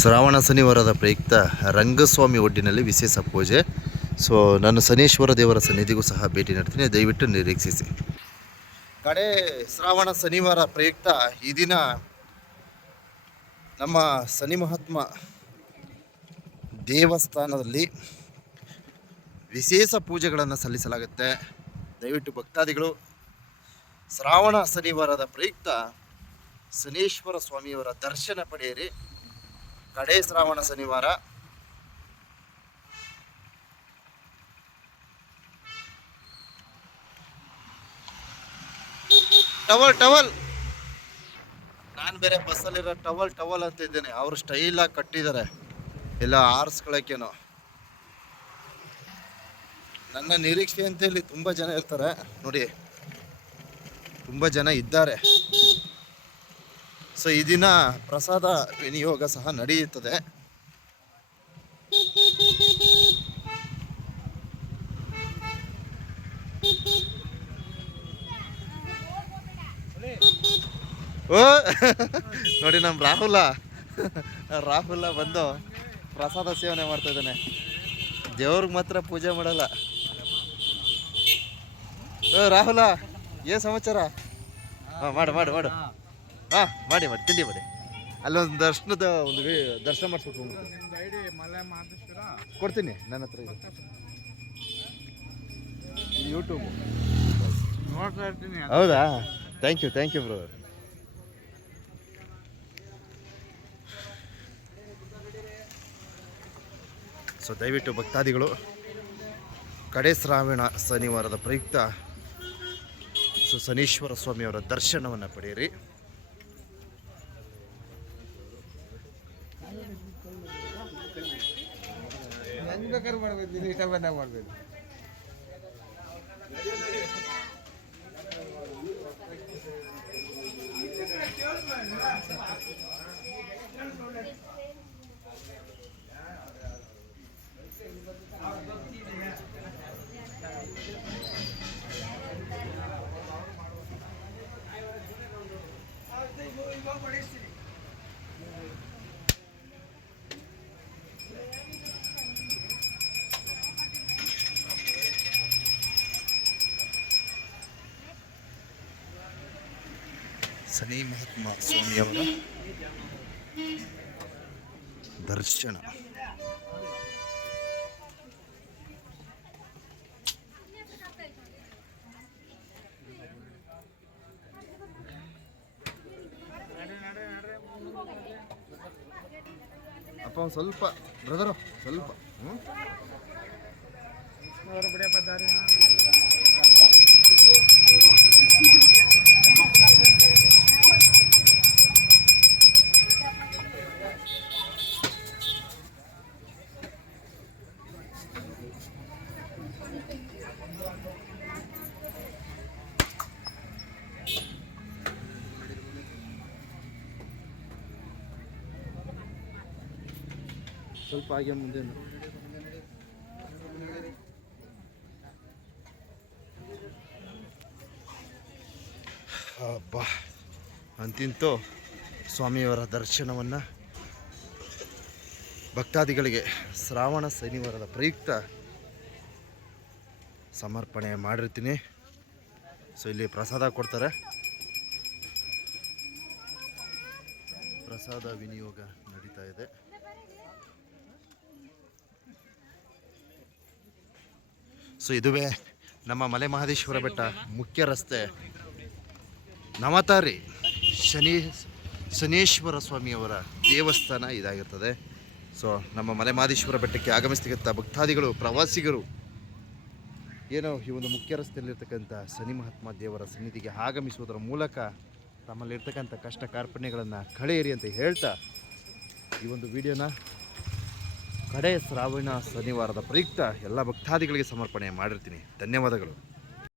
ಶ್ರಾವಣ ಶನಿವಾರದ ಪ್ರಯುಕ್ತ ರಂಗಸ್ವಾಮಿ ಒಡ್ಡಿನಲ್ಲಿ ವಿಶೇಷ ಪೂಜೆ. ಸೊ ನಾನು ಶನೇಶ್ವರ ದೇವರ ಸನ್ನಿಧಿಗೂ ಸಹ ಭೇಟಿ ನೀಡ್ತೀನಿ. ದಯವಿಟ್ಟು ನಿರೀಕ್ಷಿಸಿ. ಕಡೆ ಶ್ರಾವಣ ಶನಿವಾರ ಪ್ರಯುಕ್ತ ಈ ದಿನ ನಮ್ಮ ಶನಿ ಮಹಾತ್ಮ ದೇವಸ್ಥಾನದಲ್ಲಿ ವಿಶೇಷ ಪೂಜೆಗಳನ್ನು ಸಲ್ಲಿಸಲಾಗುತ್ತೆ. ದಯವಿಟ್ಟು ಭಕ್ತಾದಿಗಳು, ಶ್ರಾವಣ ಶನಿವಾರದ ಪ್ರಯುಕ್ತ ಶನೇಶ್ವರ ಸ್ವಾಮಿಯವರ ದರ್ಶನ ಪಡೆಯಿರಿ. ಕಡೆ ಶ್ರಾವಣ ಶನಿವಾರ. Towel towel. ನಾನು ಬೇರೆ ಬಸ್ಸಲ್ಲಿರೋ ಟವಲ್ ಟವಲ್ ಅಂತ ಇದ್ದೇನೆ. ಅವರು ಸ್ಟೈಲಾಗಿ ಕಟ್ಟಿದ್ದಾರೆ ಇಲ್ಲ ಆರಿಸ್ಕೊಳಕ್ಕೇನೋ ನನ್ನ ನಿರೀಕ್ಷೆ ಅಂತ ಇಲ್ಲಿ ತುಂಬ ಜನ ಇರ್ತಾರೆ. ನೋಡಿ, ತುಂಬ ಜನ ಇದ್ದಾರೆ. ಸೊ ಈ ದಿನ ಪ್ರಸಾದ ವಿನಿಯೋಗ ಸಹ ನಡೆಯುತ್ತದೆ. ಓ, ನೋಡಿ ನಮ್ಮ ರಾಹುಲ. ರಾಹುಲ ಬಂದು ಪ್ರಸಾದ ಸೇವನೆ ಮಾಡ್ತಾ ಇದ್ದಾನೆ. ದೇವ್ರಿಗೆ ಮಾತ್ರ ಪೂಜೆ ಮಾಡಲ್ಲ. ಓ, ರಾಹುಲ, ಏನ್ ಸಮಾಚಾರ? ಹಾಂ, ಮಾಡು ಮಾಡು ಮಾಡು. ಹಾಂ, ಮಾಡಿ ಮಾಡಿ, ತಿಂಡಿ ಮಾಡಿ. ಅಲ್ಲೊಂದು ದರ್ಶನದ ಒಂದು ದರ್ಶನ ಮಹದೇಶ್ವರ ಕೊಡ್ತೀನಿ, ನನ್ನ ಹತ್ರ ಇದೆ. ಯೂಟ್ಯೂಬ್ ನೋಡ್ತಾ ಇರ್ತೀನಿ ಹೌದಾ? Thank you thank you bro so ದಯವಿಟ್ಟು ಭಕ್ತಾದಿಗಳು, ಕಡೆ ಶ್ರಾವಣ ಶನಿವಾರದ ಪ್ರಯುಕ್ತ ಸೊ ಶನೀಶ್ವರ ಸ್ವಾಮಿಯವರ ದರ್ಶನವನ್ನು ಪಡೆಯಿರಿ. ಹೆಂಗ್ ಬೇಕಾದ್ರೆ ಮಾಡ್ಬೇಕು ಇಷ್ಟ ಬಂದಾಗ ಮಾಡ್ಬೇಕು ಶನಿ ಮಹಾತ್ಮ ಸ್ವಾಮಿಯವರ ದರ್ಶನ ಅಪ್ಪ ಒಂದು ಸ್ವಲ್ಪ ಬ್ರದರು ಸ್ವಲ್ಪ ಹ್ಞೂ ಅವ್ರು ಸ್ವಲ್ಪ ಹಾಗೆ ಮುಂದೆ ಅಬ್ಬಾ, ಅಂತಿಂತೂ ಸ್ವಾಮಿಯವರ ದರ್ಶನವನ್ನು ಭಕ್ತಾದಿಗಳಿಗೆ ಶ್ರಾವಣ ಶನಿವಾರದ ಪ್ರಯುಕ್ತ ಸಮರ್ಪಣೆ ಮಾಡಿರ್ತೀನಿ. ಸೊ ಇಲ್ಲಿ ಪ್ರಸಾದ ಕೊಡ್ತಾರೆ. ಪ್ರಸಾದ ವಿನಿಯೋಗ ನಡೀತಾ ಇದೆ. ಸೊ ಇದುವೇ ನಮ್ಮ ಮಲೆ ಮಹದೇಶ್ವರ ಬೆಟ್ಟ ಮುಖ್ಯ ರಸ್ತೆ. ನವತಾರಿ ಶನಿ ಶನೇಶ್ವರ ಸ್ವಾಮಿಯವರ ದೇವಸ್ಥಾನ ಇದಾಗಿರ್ತದೆ. ಸೊ ನಮ್ಮ ಮಲೆ ಮಹದೇಶ್ವರ ಬೆಟ್ಟಕ್ಕೆ ಆಗಮಿಸ್ತಕ್ಕಂಥ ಭಕ್ತಾದಿಗಳು, ಪ್ರವಾಸಿಗರು, ಏನೋ ಈ ಒಂದು ಮುಖ್ಯ ರಸ್ತೆಯಲ್ಲಿರ್ತಕ್ಕಂಥ ಶನಿ ಮಹಾತ್ಮ ದೇವರ ಸನ್ನಿಧಿಗೆ ಆಗಮಿಸುವುದರ ಮೂಲಕ ತಮ್ಮಲ್ಲಿರ್ತಕ್ಕಂಥ ಕಷ್ಟ ಕಾರ್ಪಣ್ಯಗಳನ್ನು ಕಳೆಯಿರಿ ಅಂತ ಹೇಳ್ತಾ ಈ ಒಂದು ವಿಡಿಯೋನ ಕಡೆ ಶ್ರಾವಣ ಶನಿವಾರದ ಪ್ರಯುಕ್ತ ಎಲ್ಲ ಭಕ್ತಾದಿಗಳಿಗೆ ಸಮರ್ಪಣೆ ಮಾಡಿರ್ತೀನಿ. ಧನ್ಯವಾದಗಳು.